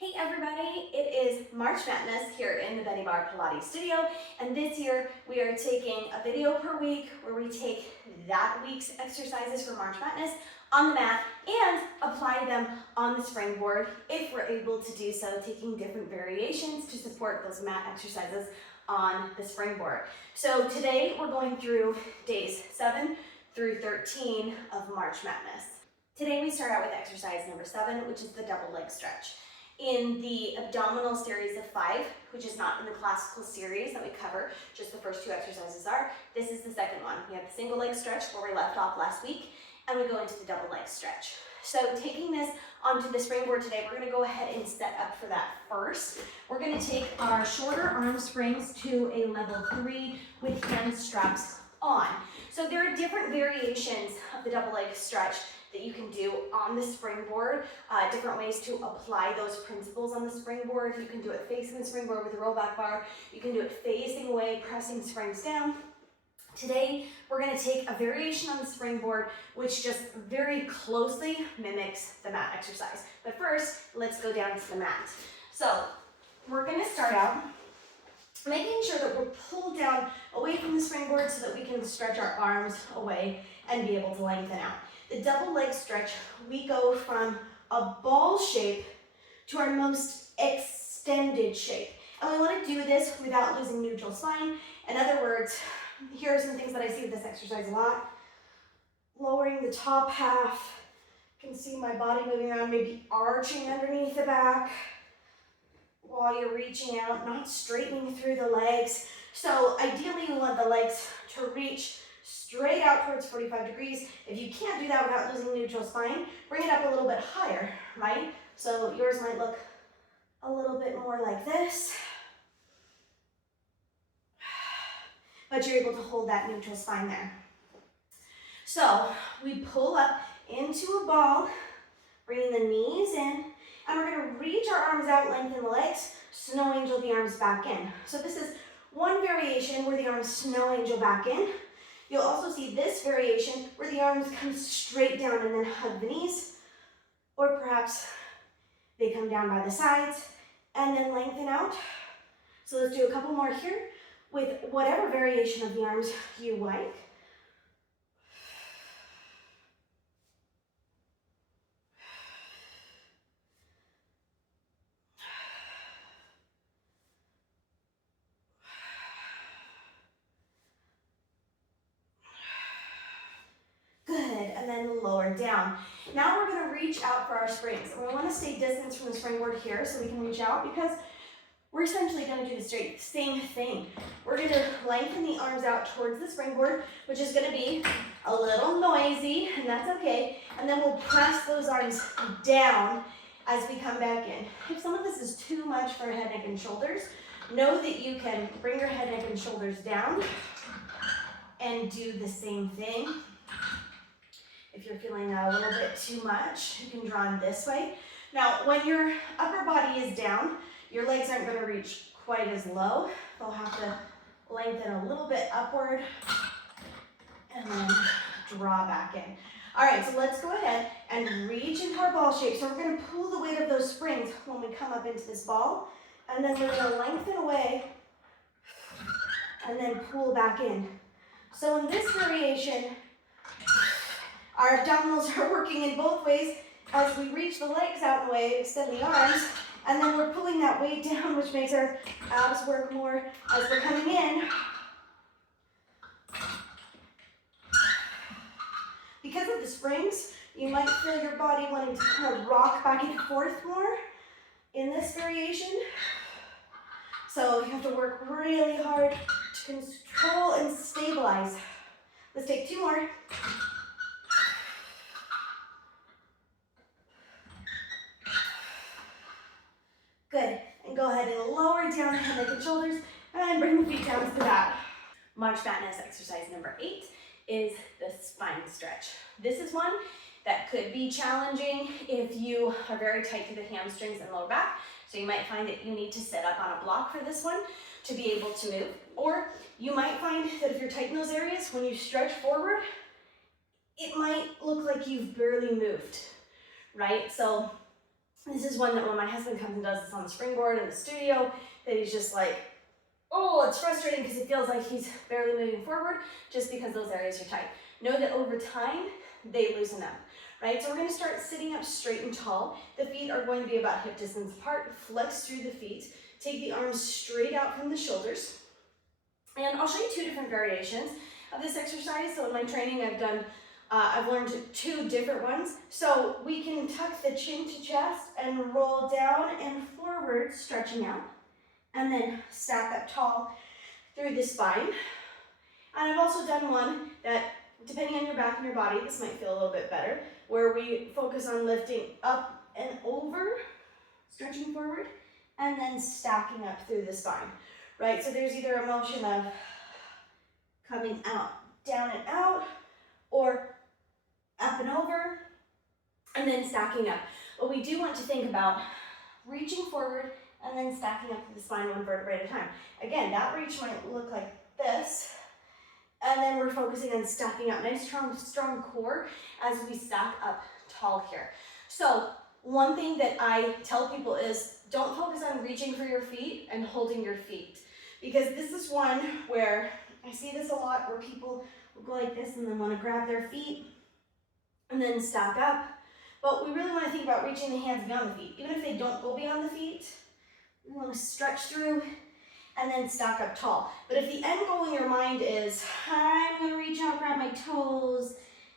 Hey everybody, it is March Madness here in the Benniebarrefitness Pilates studio, and this year we are taking a video per week where we take that week's exercises for March Madness on the mat and apply them on the springboard if we're able to do so, taking different variations to support those mat exercises on the springboard. So today we're going through days 7 through 13 of March Madness. Today we start out with exercise number 7, which is the double leg stretch. In the abdominal series of 5, which is not in the classical series that we cover, just the first 2 exercises are, this is the second one. We have the single leg stretch where we left off last week, and we go into the double leg stretch. So taking this onto the springboard today, we're gonna go ahead and set up for that first. We're gonna take our shorter arm springs to a level 3 with hand straps on. So there are different variations of the double leg stretch that you can do on the springboard, different ways to apply those principles on the springboard. You can do it facing the springboard with a rollback bar. You can do it facing away, pressing springs down. Today, we're gonna take a variation on the springboard, which just very closely mimics the mat exercise. But first, let's go down to the mat. So, we're gonna start out making sure that we're pulled down away from the springboard so that we can stretch our arms away and be able to lengthen out. The double leg stretch, we go from a ball shape to our most extended shape. And we want to do this without losing neutral spine. In other words, here are some things that I see with this exercise a lot. Lowering the top half. You can see my body moving around, maybe arching underneath the back while you're reaching out, not straightening through the legs. So ideally, we want the legs to reach straight out towards 45 degrees. If you can't do that without losing neutral spine, bring it up a little bit higher, right? So yours might look a little bit more like this, but you're able to hold that neutral spine there. So we pull up into a ball, bringing the knees in, and we're gonna reach our arms out, lengthen the legs, snow angel the arms back in. So this is one variation where the arms snow angel back in. You'll also see this variation where the arms come straight down and then hug the knees, or perhaps they come down by the sides and then lengthen out. So let's do a couple more here with whatever variation of the arms you like. And then lower down. Now we're going to reach out for our springs. And we want to stay distance from the springboard here so we can reach out because we're essentially going to do the same thing. We're going to lengthen the arms out towards the springboard, which is going to be a little noisy, and that's okay. And then we'll press those arms down as we come back in. If some of this is too much for head, neck, and shoulders, know that you can bring your head, neck, and shoulders down and do the same thing. If you're feeling that a little bit too much, you can draw in this way. Now, when your upper body is down, your legs aren't going to reach quite as low. They'll have to lengthen a little bit upward and then draw back in. All right, so let's go ahead and reach into our ball shape. So we're going to pull the weight of those springs when we come up into this ball, and then we're going to lengthen away and then pull back in. So in this variation, our abdominals are working in both ways as we reach the legs out and away, extend the arms, and then we're pulling that weight down, which makes our abs work more as we're coming in. Because of the springs, you might feel your body wanting to kind of rock back and forth more in this variation. So you have to work really hard to control and stabilize. Let's take 2 more. Good, and go ahead and lower down the head, neck, and shoulders, and bring the feet down to that. March Madness exercise number 8 is the spine stretch. This is one that could be challenging if you are very tight to the hamstrings and lower back. So you might find that you need to sit up on a block for this one to be able to move. Or you might find that if you're tight in those areas, when you stretch forward, it might look like you've barely moved, right? So This is one that when my husband comes and does this on the springboard in the studio, that he's just like, oh, it's frustrating because it feels like he's barely moving forward just because those areas are tight. Know that over time, they loosen up, right? So we're gonna start sitting up straight and tall. The feet are going to be about hip distance apart. Flex through the feet. Take the arms straight out from the shoulders. And I'll show you two different variations of this exercise. So in my training, I've learned two different ones. So we can tuck the chin to chest and roll down and forward, stretching out, and then stack up tall through the spine. And I've also done one that, depending on your back and your body, this might feel a little bit better, where we focus on lifting up and over, stretching forward, and then stacking up through the spine, right? So there's either a motion of coming out, down and out, or up and over, and then stacking up. But we do want to think about reaching forward and then stacking up through the spine one vertebrae at a time. Again, that reach might look like this, and then we're focusing on stacking up. Nice, strong core as we stack up tall here. So one thing that I tell people is don't focus on reaching for your feet and holding your feet, because this is one where I see this a lot where people will go like this and then want to grab their feet and then stack up. But we really want to think about reaching the hands beyond the feet. Even if they don't go beyond the feet, we want to stretch through and then stack up tall. But if the end goal in your mind is, I'm going to reach out, grab my toes,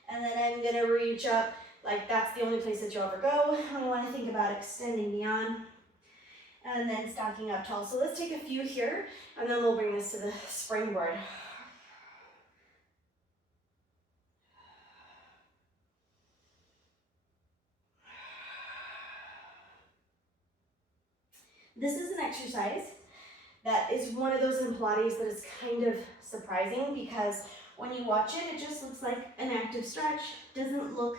and then I'm going to reach up, like that's the only place that you'll ever go. We want to think about extending beyond and then stacking up tall. So let's take a few here, and then we'll bring this to the springboard. This is an exercise that is one of those in Pilates that is kind of surprising, because when you watch it, it just looks like an active stretch, doesn't look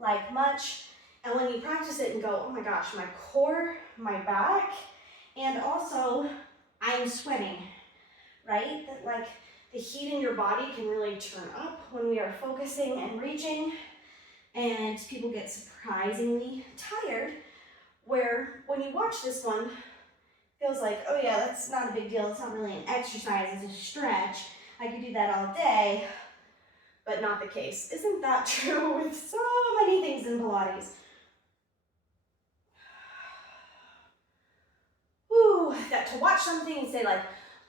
like much. And when you practice it and go, oh my gosh, my core, my back, and also I'm sweating, right? That like the heat in your body can really turn up when we are focusing and reaching, and people get surprisingly tired, where when you watch this one, feels like, oh yeah, that's not a big deal. It's not really an exercise, it's a stretch. I could do that all day, but not the case. Isn't that true with so many things in Pilates? Ooh, that to watch something and say like,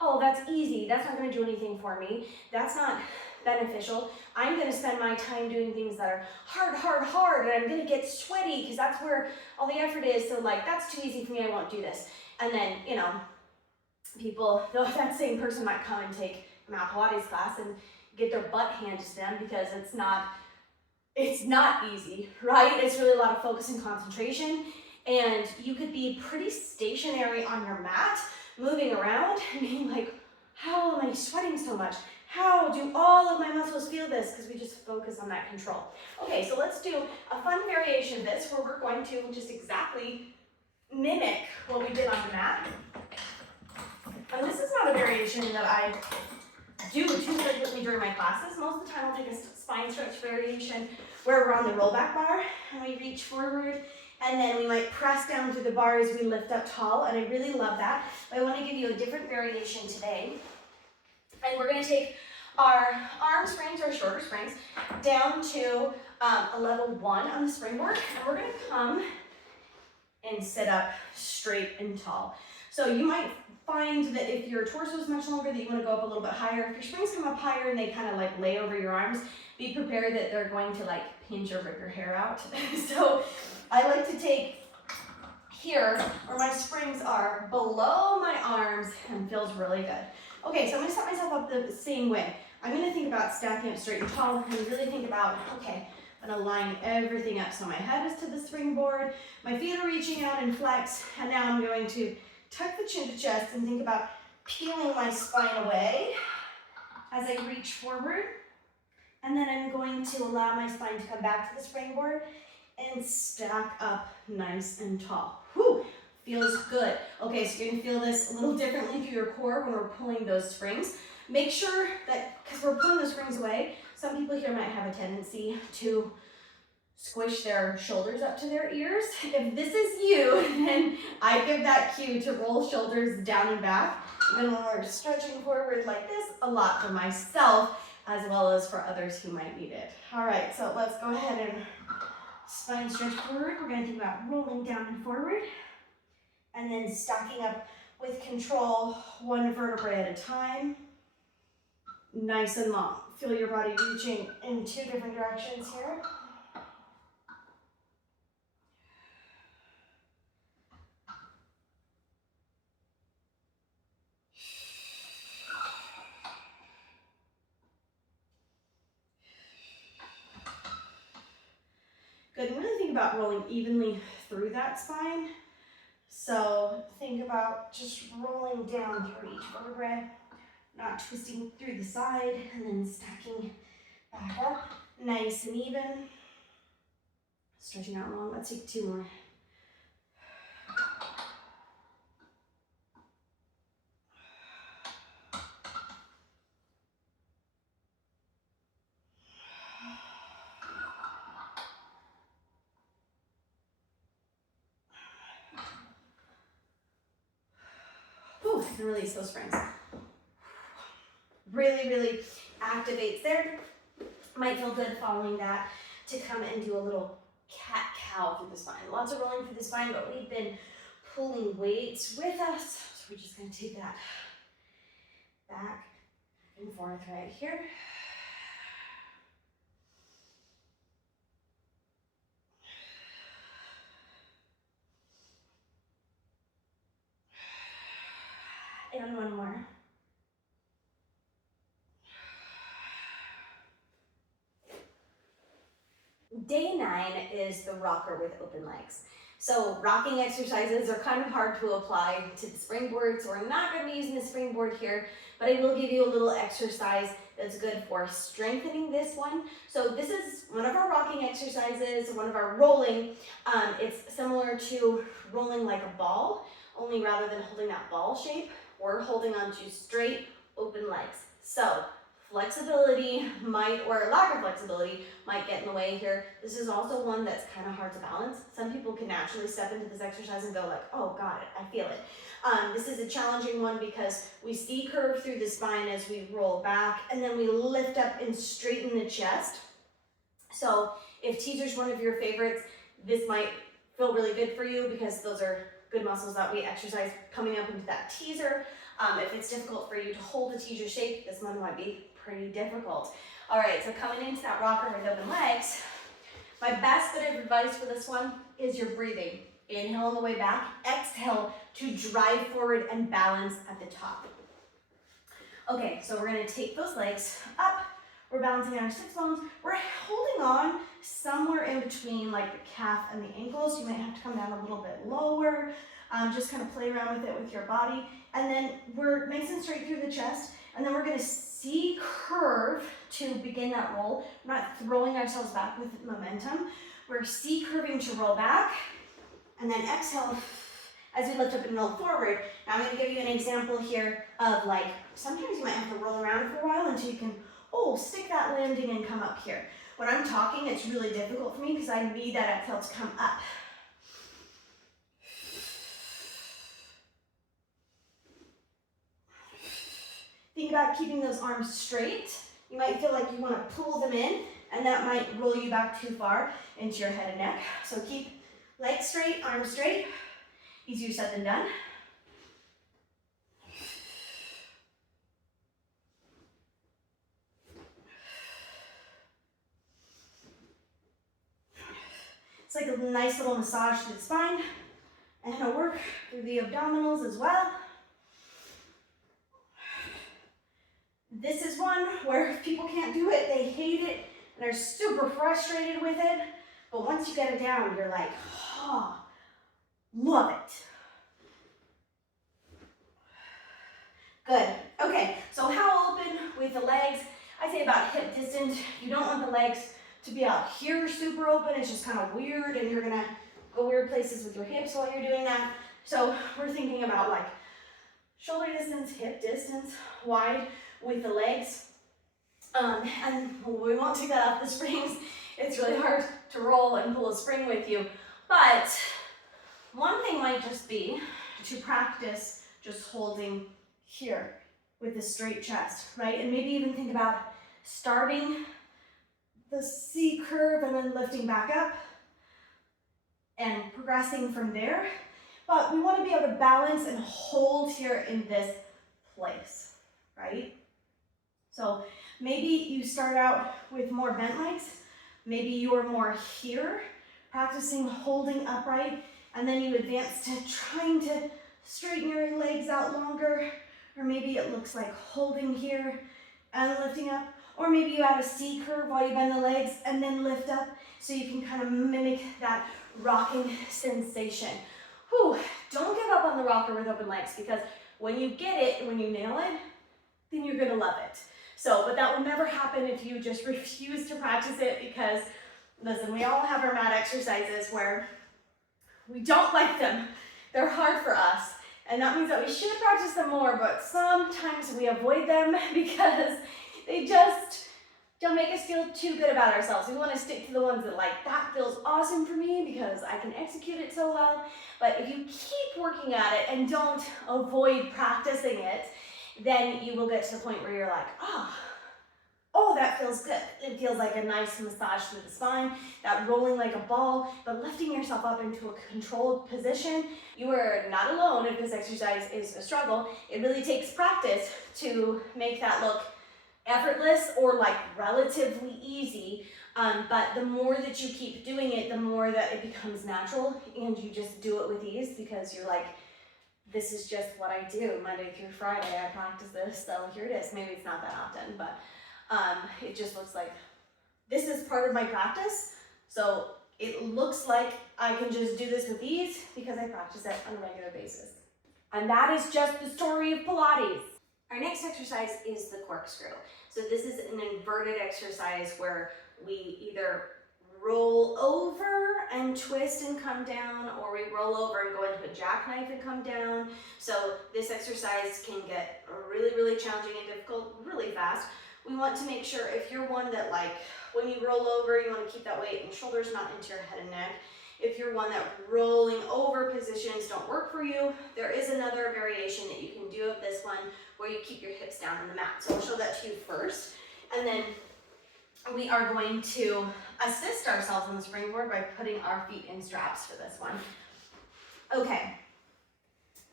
oh, that's easy, that's not gonna do anything for me, that's not beneficial. I'm gonna spend my time doing things that are hard, and I'm gonna get sweaty because that's where all the effort is. So like, that's too easy for me, I won't do this. And then, you know, people, that same person might come and take a Mat Pilates class and get their butt handed to them because it's not easy, right? It's really a lot of focus and concentration, and you could be pretty stationary on your mat, moving around and being like, how am I sweating so much? How do all of my muscles feel this? Because we just focus on that control. Okay, so let's do a fun variation of this where we're going to just exactly mimic what we did on the mat. And this is not a variation that I do too frequently during my classes. Most of the time I'll take a spine stretch variation where we're on the rollback bar and we reach forward, and then we might press down through the bar as we lift up tall, and I really love that. But I want to give you a different variation today. And we're going to take our arm springs, our shoulder springs, down to a level 1 on the springboard, and we're going to come and sit up straight and tall. So you might find that if your torso is much longer, that you want to go up a little bit higher. If your springs come up higher and they kind of like lay over your arms, be prepared that they're going to like pinch or rip your hair out. So I like to take here where my springs are below my arms and feels really good. Okay, so I'm going to set myself up the same way. I'm going to think about stacking up straight and tall and really think about, okay, I'm going to line everything up. So my head is to the springboard, my feet are reaching out and flex, and now I'm going to tuck the chin to chest and think about peeling my spine away as I reach forward. And then I'm going to allow my spine to come back to the springboard and stack up nice and tall. Whew, feels good. Okay, so you're going to feel this a little differently through your core when we're pulling those springs. Make sure that, because we're pulling the springs away, some people here might have a tendency to squish their shoulders up to their ears. If this is you, then I give that cue to roll shoulders down and back. And then when we're stretching forward like this, a lot for myself as well as for others who might need it. All right, so let's go ahead and spine stretch forward. We're gonna think about rolling down and forward and then stacking up with control, one vertebrae at a time. Nice and long. Feel your body reaching in two different directions here. Good, and really think about rolling evenly through that spine. So think about just rolling down through each vertebrae, not twisting through the side, and then stacking back up, nice and even. Stretching out long, let's take two more. Ooh, and release those springs. Really, really activates there. Might feel good following that to come and do a little cat-cow through the spine. Lots of rolling through the spine, but we've been pulling weights with us. So we're just gonna take that back and forth right here. And one more. Day 9 is the rocker with open legs. So rocking exercises are kind of hard to apply to the springboard, so we're not going to be using the springboard here, but I will give you a little exercise that's good for strengthening this one. So this is one of our rocking exercises, one of our rolling. It's similar to rolling like a ball, only rather than holding that ball shape, we're holding onto straight, open legs. So flexibility might, or lack of flexibility, might get in the way here. This is also one that's kind of hard to balance. Some people can naturally step into this exercise and go like, oh, got it, I feel it. This is a challenging one because we C-curve through the spine as we roll back, and then we lift up and straighten the chest. So if teaser's one of your favorites, this might feel really good for you because those are good muscles that we exercise coming up into that teaser. If it's difficult for you to hold a teaser shape, this one might be pretty difficult. All right, so coming into that rocker with open legs, my best bit of advice for this one is your breathing. Inhale on the way back, exhale to drive forward and balance at the top. Okay, so we're gonna take those legs up. We're balancing on our sits bones. We're holding on somewhere in between like the calf and the ankles. You might have to come down a little bit lower. Just kind of play around with it with your body. And then we're nice and straight through the chest. And then we're gonna C-curve to begin that roll. We're not throwing ourselves back with momentum. We're C-curving to roll back. And then exhale as we lift up and roll forward. Now I'm gonna give you an example here of like, sometimes you might have to roll around for a while until you can, stick that landing and come up here. When I'm talking, it's really difficult for me because I need that exhale to come up. Think about keeping those arms straight. You might feel like you want to pull them in, and that might roll you back too far into your head and neck. So keep legs straight, arms straight. Easier said than done. It's like a nice little massage through the spine, and a work through the abdominals as well. This is one where if people can't do it, they hate it and are super frustrated with it. But once you get it down, you're like, oh, love it. Good. Okay, so how open with the legs? I say about hip distance. You don't want the legs to be out here super open. It's just kind of weird, and you're gonna go weird places with your hips while you're doing that. So we're thinking about like shoulder distance, hip distance, wide with the legs. And we won't take that off the springs. It's really hard to roll and pull a spring with you. But one thing might just be to practice just holding here with a straight chest, right? And maybe even think about starting the C curve and then lifting back up and progressing from there. But we want to be able to balance and hold here in this place, right? So maybe you start out with more bent legs. Maybe you're more here, practicing holding upright, and then you advance to trying to straighten your legs out longer. Or maybe it looks like holding here and lifting up. Or maybe you add a C curve while you bend the legs and then lift up, so you can kind of mimic that rocking sensation. Whew, don't give up on the rocker with open legs, because when you get it, when you nail it, then you're gonna love it. So, but that will never happen if you just refuse to practice it, because listen, we all have our mat exercises where we don't like them. They're hard for us. And that means that we should practice them more, but sometimes we avoid them because they just don't make us feel too good about ourselves. We want to stick to the ones that, like, that feels awesome for me because I can execute it so well. But if you keep working at it and don't avoid practicing it, then you will get to the point where you're like, oh, that feels good. It feels like a nice massage through the spine, that rolling like a ball, but lifting yourself up into a controlled position. You are not alone if this exercise is a struggle. It really takes practice to make that look effortless or like relatively easy. But the more that you keep doing it, the more that it becomes natural, and you just do it with ease, because you're like, this is just what I do Monday through Friday. I practice this, so here it is. Maybe it's not that often, but it just looks like this is part of my practice. So it looks like I can just do this with ease because I practice it on a regular basis. And that is just the story of Pilates. Our next exercise is the corkscrew. So this is an inverted exercise where we either roll over and twist and come down, or we roll over and go into a jackknife and come down. So this exercise can get really, really challenging and difficult really fast. We want to make sure, if you're one that, like, when you roll over, you want to keep that weight and shoulders not into your head and neck. If you're one that rolling over positions don't work for you, there is another variation that you can do of this one where you keep your hips down on the mat. So I'll show that to you first, and then we are going to assist ourselves on the springboard by putting our feet in straps for this one. Okay,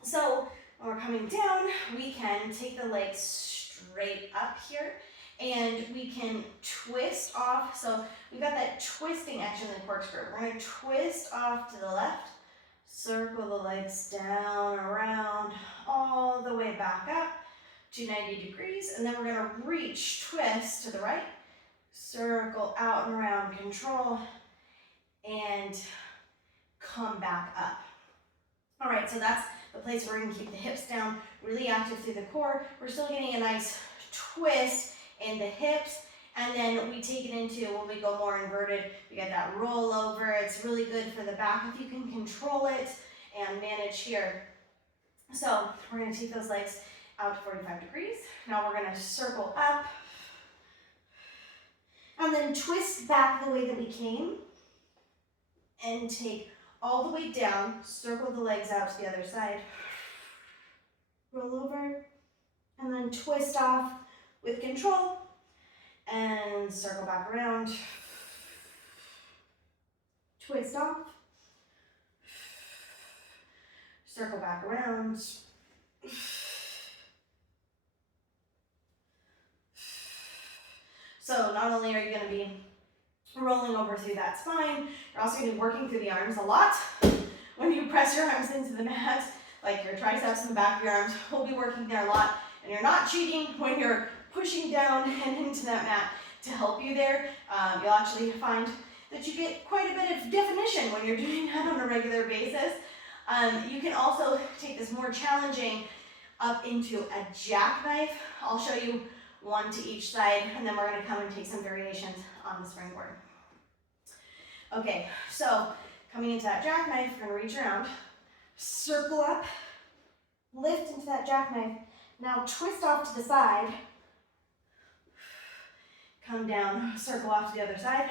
so when we're coming down, we can take the legs straight up here, and we can twist off. So we've got that twisting action in the corkscrew. We're going to twist off to the left, circle the legs down, around, all the way back up to 90 degrees, and then we're going to reach, twist to the right, circle out and around, control, and come back up. All right, so that's the place where we're going to keep the hips down, really active through the core. We're still getting a nice twist in the hips, and then we take it into, when we go more inverted, we get that roll over. It's really good for the back if you can control it and manage here. So we're going to take those legs out to 45 degrees. Now we're going to circle up and then twist back the way that we came and take all the way down, circle the legs out to the other side, roll over, and then twist off with control and circle back around, twist off, circle back around, so not only are you going to be rolling over through that spine, you're also going to be working through the arms a lot. When you press your arms into the mat, like your triceps and the back of your arms, we'll be working there a lot. And you're not cheating when you're pushing down and into that mat to help you there. You'll actually find that you get quite a bit of definition when you're doing that on a regular basis. You can also take this more challenging up into a jackknife. I'll show you one to each side, and then we're going to come and take some variations on the springboard. Okay, so coming into that jackknife, we're going to reach around, circle up, lift into that jackknife. Now twist off to the side, come down, circle off to the other side,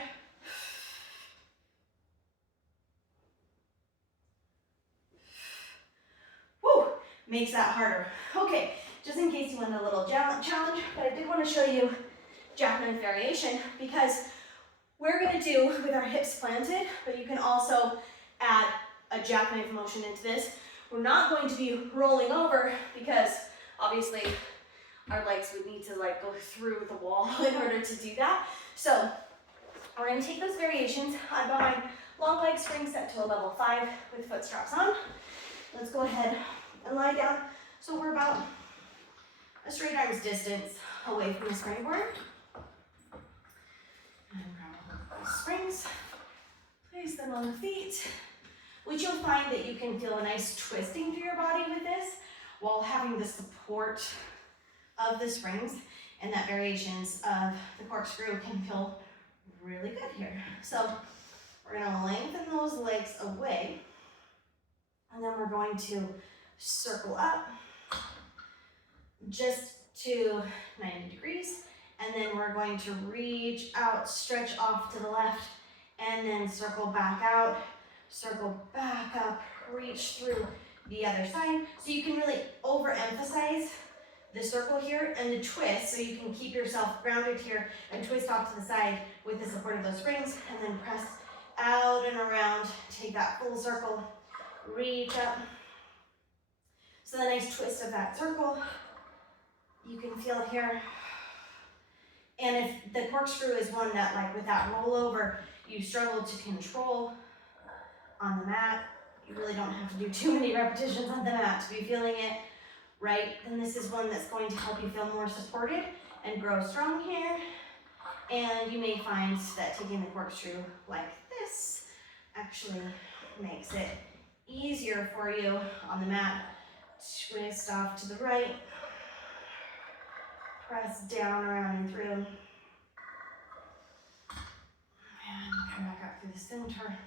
makes that harder. Okay, just in case you want a little challenge, but I did want to show you jackknife variation because we're going to do with our hips planted, but you can also add a jackknife motion into this. We're not going to be rolling over because obviously our legs would need to like go through the wall in order to do that. So we're going to take those variations. I've got my long leg spring set to a level 5 with foot straps on. Let's go ahead and lie down. So we're about a straight arm's distance away from the springboard. And grab those springs, place them on the feet, which you'll find that you can feel a nice twisting through your body with this while having the support of the springs, and that variations of the corkscrew can feel really good here. So we're going to lengthen those legs away, and then we're going to circle up just to 90 degrees, and then we're going to reach out, stretch off to the left, and then circle back out, circle back up, reach through the other side. So you can really overemphasize the circle here and the twist, so you can keep yourself grounded here and twist off to the side with the support of those springs, and then press out and around, take that full circle, reach up. So the nice twist of that circle, you can feel here. And if the corkscrew is one that, like with that rollover, you struggle to control on the mat, you really don't have to do too many repetitions on the mat to be feeling it, right? Then this is one that's going to help you feel more supported and grow strong here. And you may find that taking the corkscrew like this actually makes it easier for you on the mat. Twist off to the right, press down, around, and through. And come back up through the center,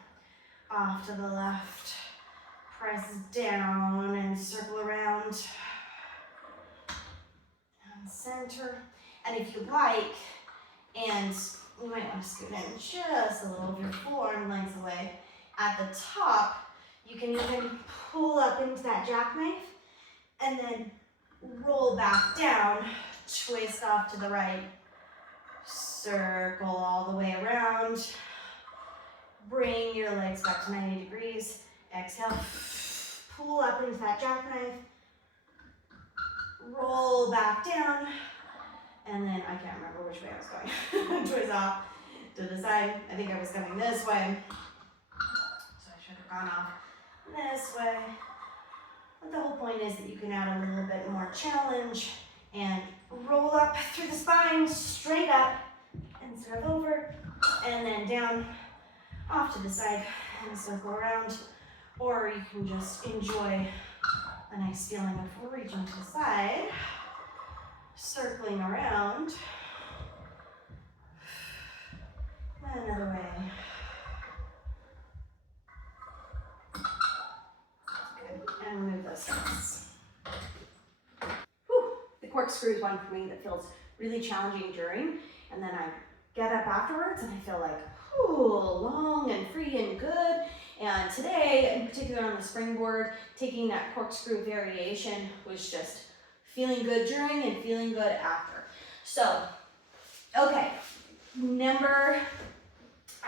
off to the left, press down and circle around, and center. And if you like, and you might want to scoot in just a little of your forearm length away, at the top, you can even pull up into that jackknife and then roll back down, twist off to the right, circle all the way around, bring your legs back to 90 degrees, exhale, pull up into that jackknife, roll back down, and then I can't remember which way I was going. Twist off to the side. I think I was coming this way, so I should have gone off this way. But the whole point is that you can add a little bit more challenge and roll up through the spine, straight up, instead of over, and then down, off to the side, and circle around. Or you can just enjoy a nice feeling of reaching to the side, circling around, another way. Good. And remove those steps. The corkscrew is one for me that feels really challenging during, and then I get up afterwards and I feel like, long and free and good. And today, in particular on the springboard, taking that corkscrew variation was just feeling good during and feeling good after. So, okay,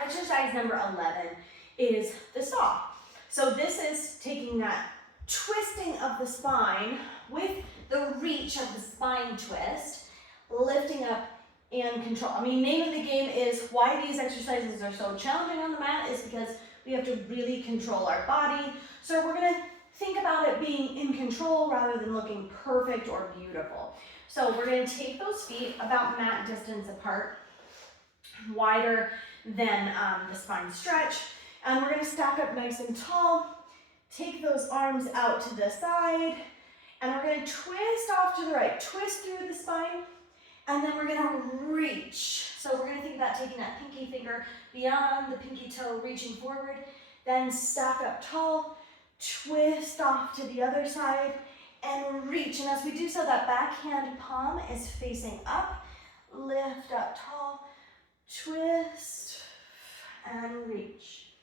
exercise number 11 is the saw. So this is taking that twisting of the spine with the reach of the spine twist, lifting up and control. I mean, name of the game is why these exercises are so challenging on the mat is because we have to really control our body. So we're gonna think about it being in control rather than looking perfect or beautiful. So we're gonna take those feet about mat distance apart, wider than the spine stretch, and we're gonna stack up nice and tall, take those arms out to the side, and we're gonna twist off to the right, twist through the spine, and then we're gonna reach. So we're gonna think about taking that pinky finger beyond the pinky toe, reaching forward, then stack up tall, twist off to the other side, and reach. And as we do so, that backhand palm is facing up, lift up tall, twist, and reach.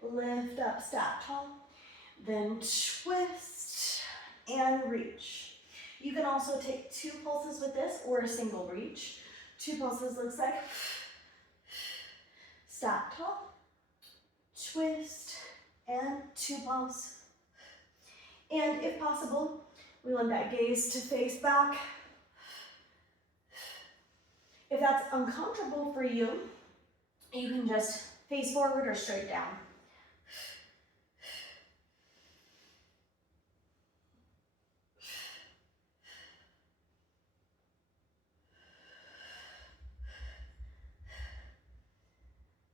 Lift up, stack tall, then twist, and reach. You can also take 2 pulses with this or a single reach. 2 pulses looks like stack tall, twist, and 2 pulse. And if possible, we want that gaze to face back. If that's uncomfortable for you, you can just face forward or straight down.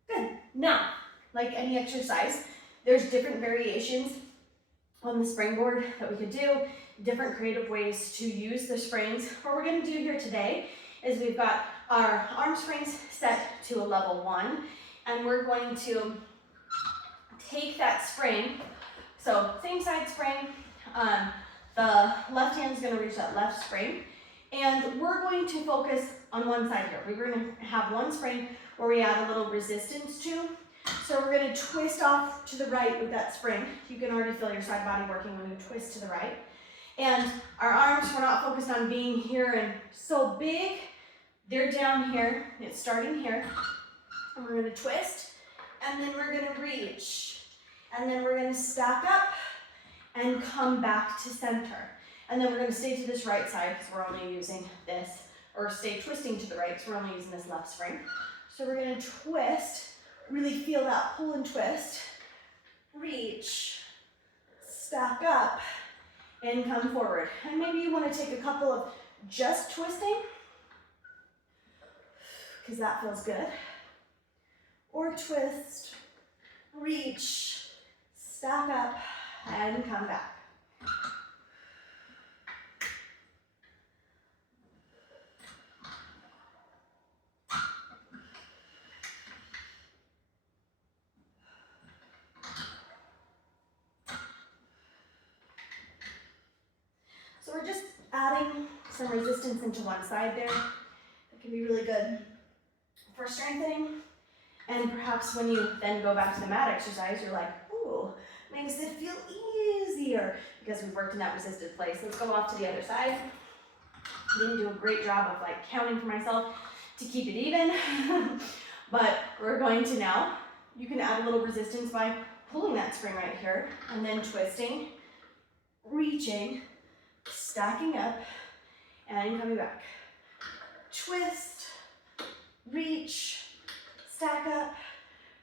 Good. Now, like any exercise, there's different variations on the springboard that we could do, different creative ways to use the springs. What we're going to do here today is we've got our arm springs set to a level 1, and we're going to take that spring, so same side spring, the left hand is going to reach that left spring, and we're going to focus on one side here. We're going to have one spring where we add a little resistance to. So we're going to twist off to the right with that spring. You can already feel your side body working when you twist to the right. And our arms, we're not focused on being here and so big. They're down here. It's starting here. And we're going to twist. And then we're going to reach. And then we're going to stack up and come back to center. And then we're going to stay to this right side because we're only using this, or stay twisting to the right because we're only using this left spring. So we're going to twist. Really feel that pull and twist. Reach, stack up, and come forward. And maybe you want to take a couple of just twisting, because that feels good. Or twist, reach, stack up, and come back. So we're just adding some resistance into one side there. It can be really good for strengthening. And perhaps when you then go back to the mat exercise, you're like, ooh, makes it feel easier because we've worked in that resisted place. Let's go off to the other side. I didn't do a great job of like counting for myself to keep it even. But we're going to now, you can add a little resistance by pulling that spring right here and then twisting, reaching, stacking up, and coming back. Twist, reach, stack up,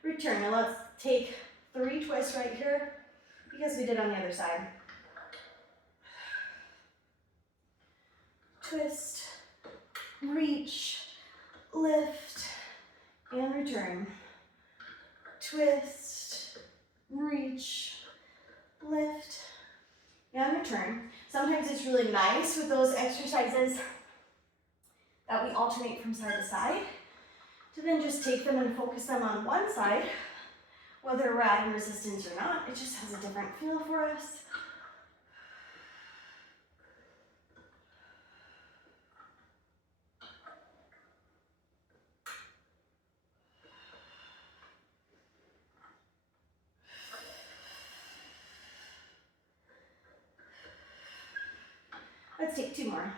return. Now let's take 3 twists right here because we did on the other side. Twist, reach, lift, and return. Twist, reach, lift, and return. Sometimes it's really nice with those exercises that we alternate from side to side to then just take them and focus them on one side, whether we're adding resistance or not. It just has a different feel for us. Let's take 2 more.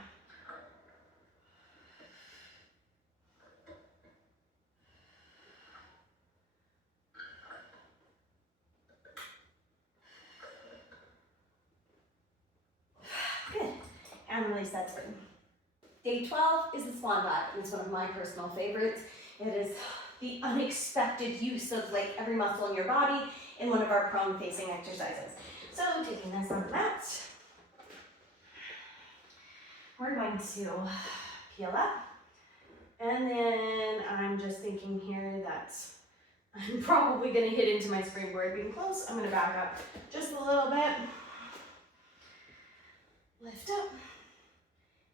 Good. And release that spring. Day 12 is the swan dive. It's one of my personal favorites. It is the unexpected use of like every muscle in your body in one of our prone facing exercises. So taking this on the mat, we're going to peel up, and then I'm just thinking here that I'm probably going to hit into my springboard being close. I'm going to back up just a little bit, lift up,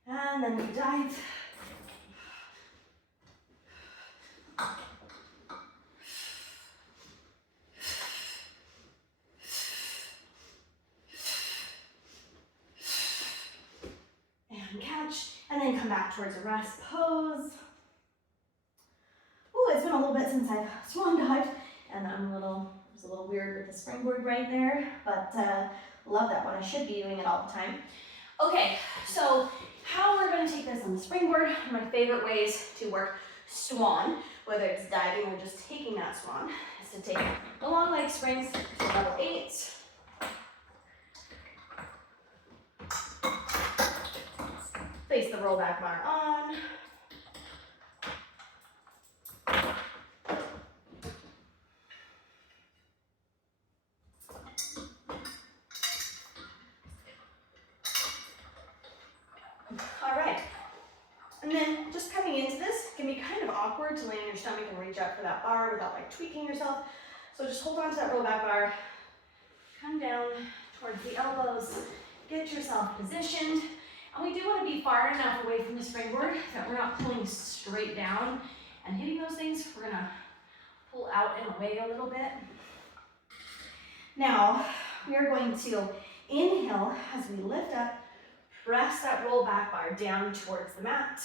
and then we dive. Catch, and then come back towards a rest pose. Oh, it's been a little bit since I've swan dived, and it was a little weird with the springboard right there, but Love that one. I should be doing it all the time. Okay, so how we're going to take this on the springboard, my favorite ways to work swan, whether it's diving or just taking that swan, is to take the long leg springs to level 8. Place the roll back bar on. All right. And then just coming into this can be kind of awkward to lay on your stomach and reach up for that bar without like tweaking yourself. So just hold on to that roll back bar, come down towards the elbows, get yourself positioned. And we do want to be far enough away from the springboard that we're not pulling straight down and hitting those things. We're going to pull out and away a little bit. Now, we are going to inhale as we lift up, press that roll back bar down towards the mat,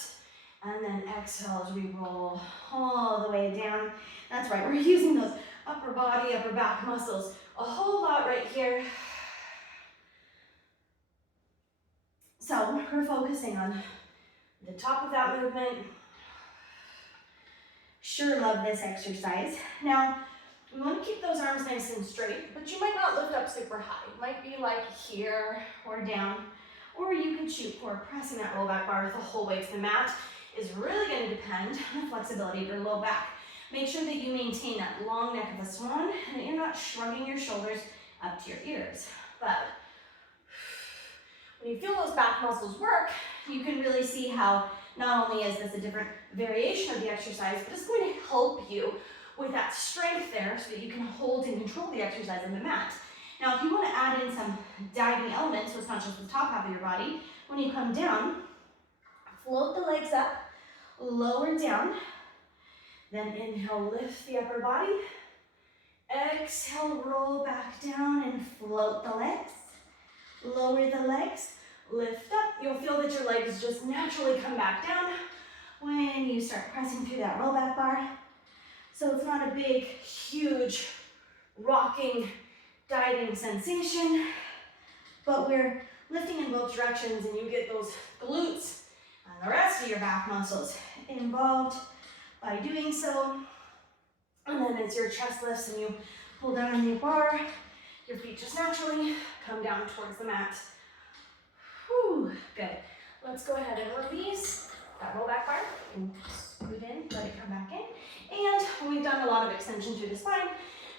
and then exhale as we roll all the way down. That's right, we're using those upper body, upper back muscles a whole lot right here. So we're focusing on the top of that movement. Sure love this exercise. Now, we want to keep those arms nice and straight, but you might not lift up super high. It might be like here or down, or you could shoot for pressing that roll back bar the whole way to the mat. Is really going to depend on the flexibility of your low back. Make sure that you maintain that long neck of a swan and that you're not shrugging your shoulders up to your ears. But when you feel those back muscles work, you can really see how not only is this a different variation of the exercise, but it's going to help you with that strength there so that you can hold and control the exercise on the mat. Now, if you want to add in some diving elements, so it's not just the top half of your body, when you come down, float the legs up, lower down, then inhale, lift the upper body, exhale, roll back down and float the legs, lower the legs, lift up. You'll feel that your legs just naturally come back down when you start pressing through that roll back bar. So it's not a big, huge, rocking, diving sensation, but we're lifting in both directions and you get those glutes and the rest of your back muscles involved by doing so. And then as your chest lifts and you pull down on the bar, your feet just naturally come down towards the mat. Whew, good. Let's go ahead and release that roll back bar. You can scoot in, let it come back in. And we've done a lot of extension through the spine.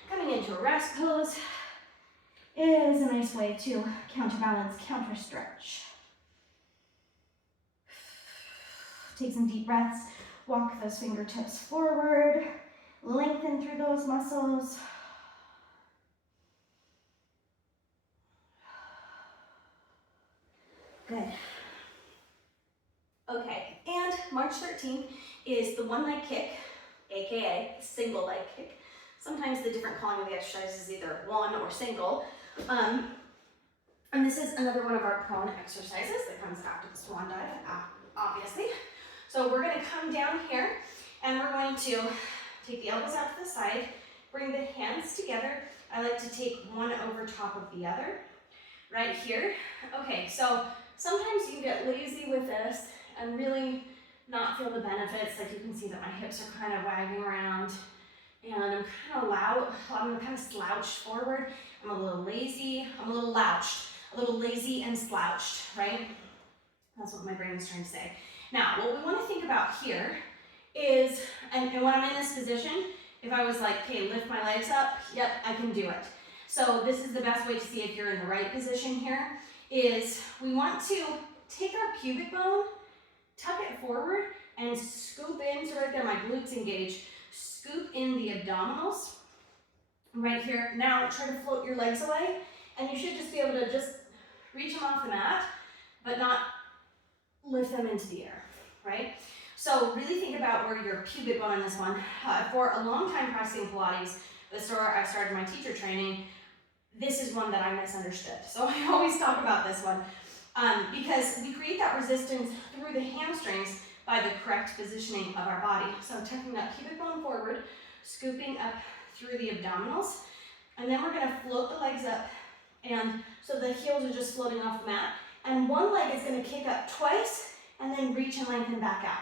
Coming into a rest pose is a nice way to counterbalance, counter stretch. Take some deep breaths, walk those fingertips forward, lengthen through those muscles. Good. Okay, and March 13th is the one leg kick, aka single leg kick. Sometimes the different calling of the exercise is either one or single. And this is another one of our prone exercises that comes after the swan dive, obviously. So we're going to come down here and we're going to take the elbows out to the side, bring the hands together. I like to take one over top of the other, right here. Okay, so sometimes you can get lazy with this and really not feel the benefits. Like you can see that my hips are kind of wagging around and I'm kind of loud. I'm kind of slouched forward. I'm a little lazy. I'm a little louched, a little lazy and slouched, right? That's what my brain is trying to say. Now, what we want to think about here is, and when I'm in this position, if I was like, okay, lift my legs up, yep, I can do it. So this is the best way to see if you're in the right position here, is we want to take our pubic bone, tuck it forward, and scoop in, so right there, my glutes engage, scoop in the abdominals, right here. Now try to float your legs away, and you should just be able to just reach them off the mat, but not lift them into the air, right? So really think about where your pubic bone in this one. For a long time practicing Pilates, the store I started my teacher training, this is one that I misunderstood. So I always talk about this one because we create that resistance through the hamstrings by the correct positioning of our body. So tucking that pubic bone forward, scooping up through the abdominals, and then we're gonna float the legs up And so the heels are just floating off the mat. And one leg is going to kick up twice and then reach and lengthen back out.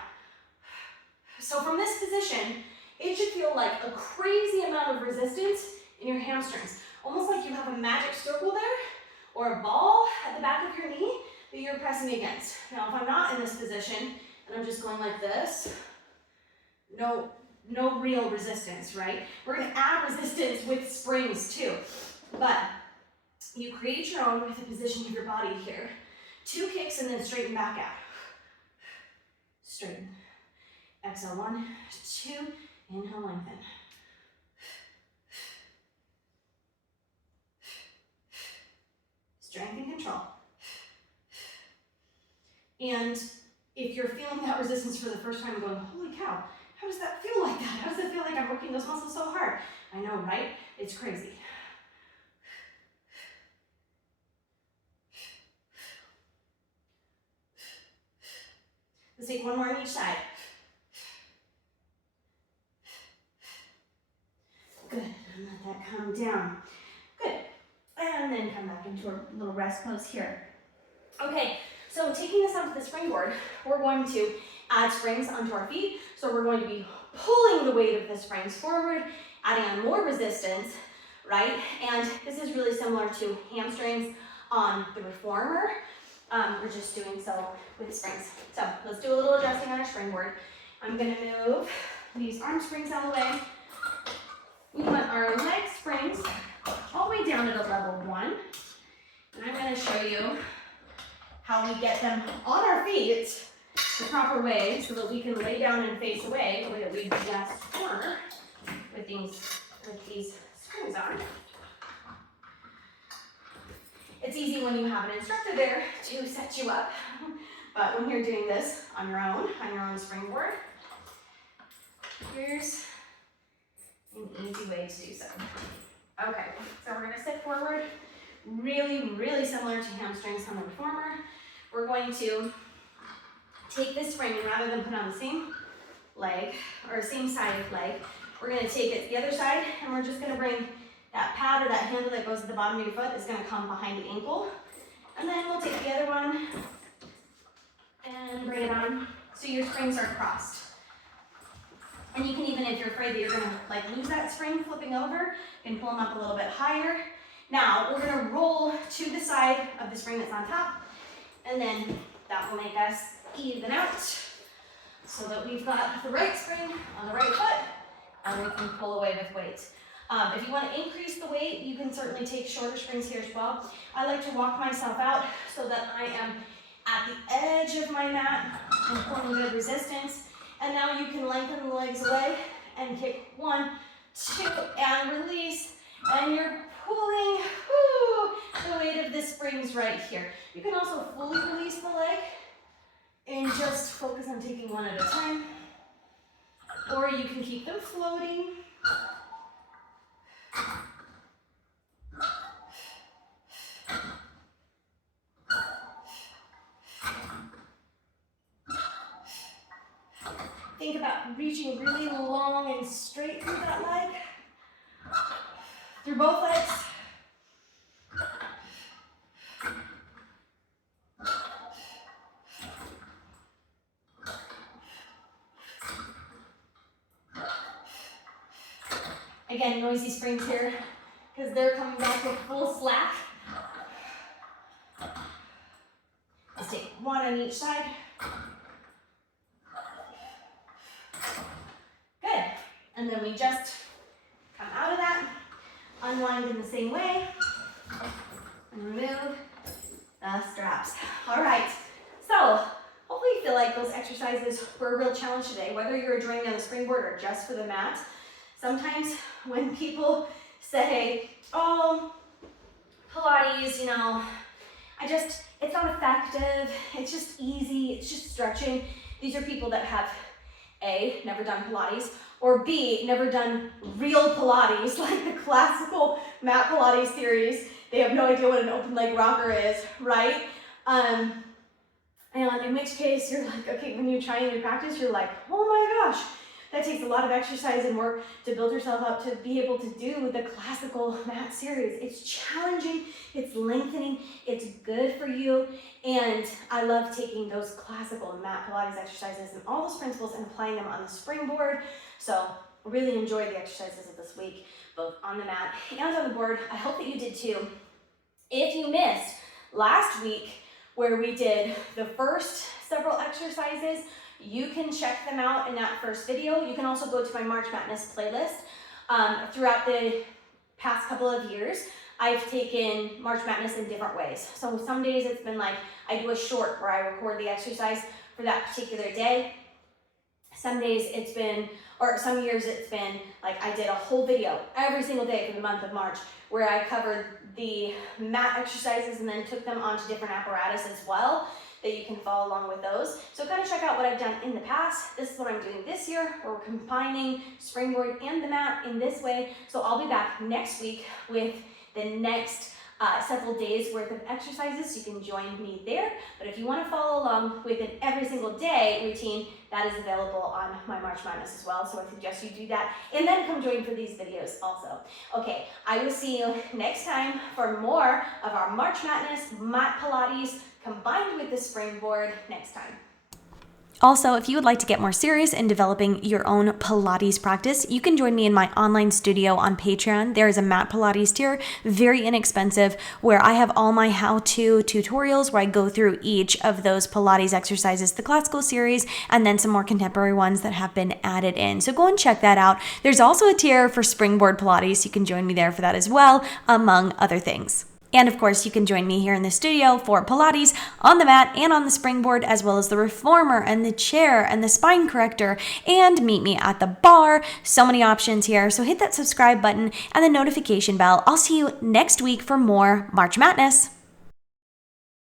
So from this position, it should feel like a crazy amount of resistance in your hamstrings. Almost like you have a magic circle there or a ball at the back of your knee that you're pressing against. Now, if I'm not in this position and I'm just going like this, no real resistance, right? We're going to add resistance with springs too. But you create your own with the position of your body here. 2 kicks and then straighten back out. Straighten. Exhale, 1, 2, inhale, lengthen. Strength and control. And if you're feeling that resistance for the first time, going, holy cow, how does that feel like that? How does it feel like I'm working those muscles so hard? I know, right? It's crazy. Let's take one more on each side. Good, and let that come down. Good, and then come back into a little rest pose here. Okay, so taking this onto the springboard, we're going to add springs onto our feet. So we're going to be pulling the weight of the springs forward, adding on more resistance, right? And this is really similar to hamstrings on the reformer. We're just doing so with springs. So let's do a little adjusting on our springboard. I'm going to move these arm springs out of the way. We want our leg springs all the way down at a level 1. And I'm going to show you how we get them on our feet the proper way so that we can lay down and face away the way that we just were with these springs on. It's easy when you have an instructor there to set you up, but when you're doing this on your own springboard, here's an easy way to do so. Okay, so we're gonna sit forward, really similar to hamstrings on the reformer. We're going to take this spring and rather than put on the same leg or same side leg, we're gonna take it the other side and we're just gonna bring that pad or that handle that goes at the bottom of your foot is going to come behind the ankle. And then we'll take the other one and bring it on so your springs are crossed. And you can even, if you're afraid that you're going to like lose that spring flipping over, you can pull them up a little bit higher. Now we're going to roll to the side of the spring that's on top, and then that will make us even out so that we've got the right spring on the right foot and we can pull away with weight. If you want to increase the weight, you can certainly take shorter springs here as well. I like to walk myself out so that I am at the edge of my mat and pulling good resistance. And now you can lengthen the legs away and kick 1, 2, and release. And you're pulling the weight of the springs right here. You can also fully release the leg and just focus on taking one at a time. Or you can keep them floating. Think about reaching really long and straight through that leg, through both legs. Again, noisy springs here because they're coming back with full slack. Let's take 1 on each side. Good. And then we just come out of that, unwind in the same way, and remove the straps. All right. So hopefully you feel like those exercises were a real challenge today, whether you're joining on the springboard or just for the mat. Sometimes when people say, oh, Pilates, you know, it's not effective, it's just easy, it's just stretching. These are people that have A, never done Pilates, or B, never done real Pilates, like the classical Mat Pilates series. They have no idea what an open leg rocker is, right? And in which case you're like, okay, when you try and you practice, you're like, oh my gosh, that takes a lot of exercise and work to build yourself up to be able to do the classical mat series. It's challenging, it's lengthening, it's good for you. And I love taking those classical mat Pilates exercises and all those principles and applying them on the springboard. So really enjoy the exercises of this week, both on the mat and on the board. I hope that you did too. If you missed last week where we did the first several exercises, you can check them out in that first video. You can also go to my March Madness playlist. Throughout the past couple of years, I've taken March Madness in different ways. So some days it's been like I do a short where I record the exercise for that particular day. Some days it's been, or some years it's been like I did a whole video every single day for the month of March where I covered the mat exercises and then took them onto different apparatus as well, that you can follow along with those. So kind of check out what I've done in the past. This is what I'm doing this year. We're combining springboard and the mat in this way. So I'll be back next week with the next several days worth of exercises. You can join me there. But if you want to follow along with an every single day routine, that is available on my March Madness as well. So I suggest you do that and then come join for these videos also. Okay, I will see you next time for more of our March Madness Mat Pilates combined with the springboard next time. Also, if you would like to get more serious in developing your own Pilates practice, you can join me in my online studio on Patreon. There is a Mat Pilates tier, very inexpensive, where I have all my how-to tutorials where I go through each of those Pilates exercises, the classical series, and then some more contemporary ones that have been added in. So go and check that out. There's also a tier for Springboard Pilates. You can join me there for that as well, among other things. And of course, you can join me here in the studio for Pilates on the mat and on the springboard, as well as the reformer and the chair and the spine corrector, and meet me at the bar. So many options here. So hit that subscribe button and the notification bell. I'll see you next week for more March Madness.